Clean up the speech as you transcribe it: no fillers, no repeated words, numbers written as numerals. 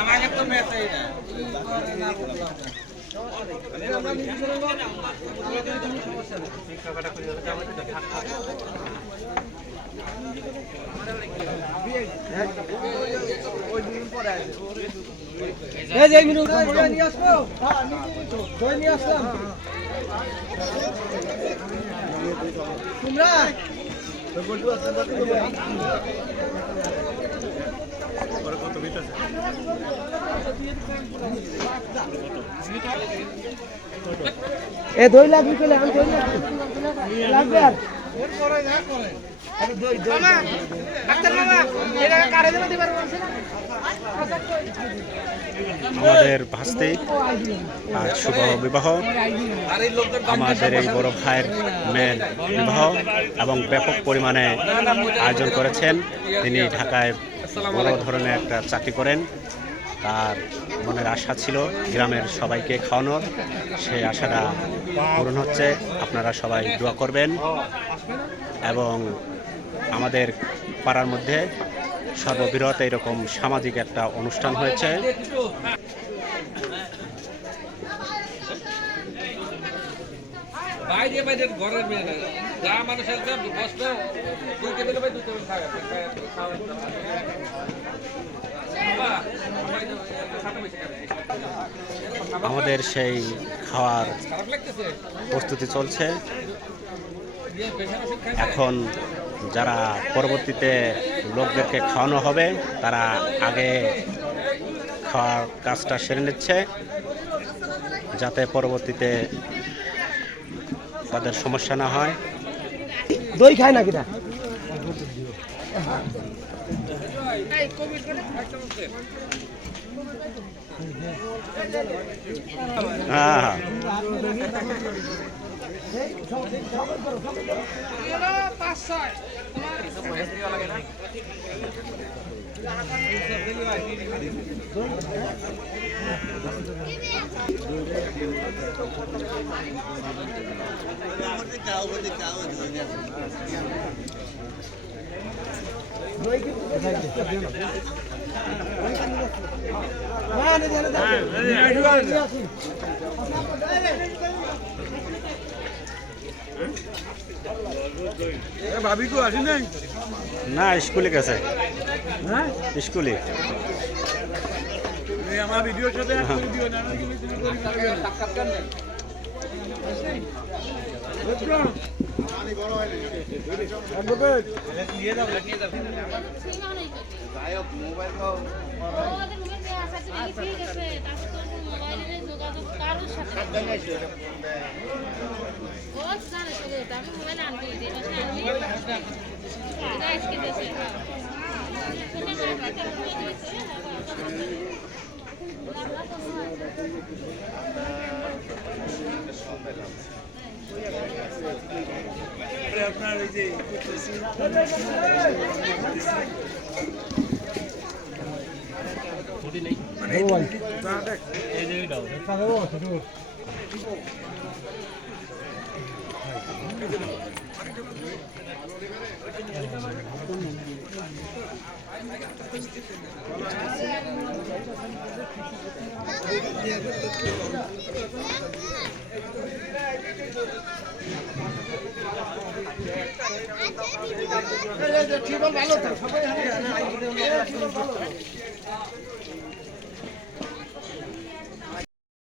আমাকে তো মেসেই না এ 2 লাখ নিতে আমি 2 লাখ লাগবে আর আমাদের ভাস্তি আজ শুভ বিবাহ, আমাদের এই বড় ভাইয়ের মেয়ের বিবাহ এবং ব্যাপক পরিমাণে আয়োজন করেছেন। তিনি ঢাকায় বড় ধরনের একটা চাকরি করেন। তার মনের আশা ছিল গ্রামের সবাইকে খাওয়ানোর, সেই আশাটা পূরণ হচ্ছে। আপনারা সবাই দোয়া করবেন এবং আমাদের পাড়ার মধ্যে সর্ববৃহৎ এরকম সামাজিক একটা অনুষ্ঠান হয়েছে। বাইরে বাইরে ঘরের মেয়ে না, যা মানুষ আসবে বসবে, দুই টেবিল ভাই দুই টেবিল খাবে। আমাদের সেই খাওয়ার প্রস্তুতি চলছে। এখন যারা পরবর্তীতে লোকদেরকে খাওয়ানো হবে তারা আগে খাওয়ার কাজটা সেরে নিচ্ছে, যাতে পরবর্তীতে তাদের সমস্যা না হয়। দই খায় না কিনা হ্যাঁ ভাবি তো আসি নাই না, স্কুলে গেছে। স্কুলে আমার ভিডিওর সাথে আপনার ওই যে ভালো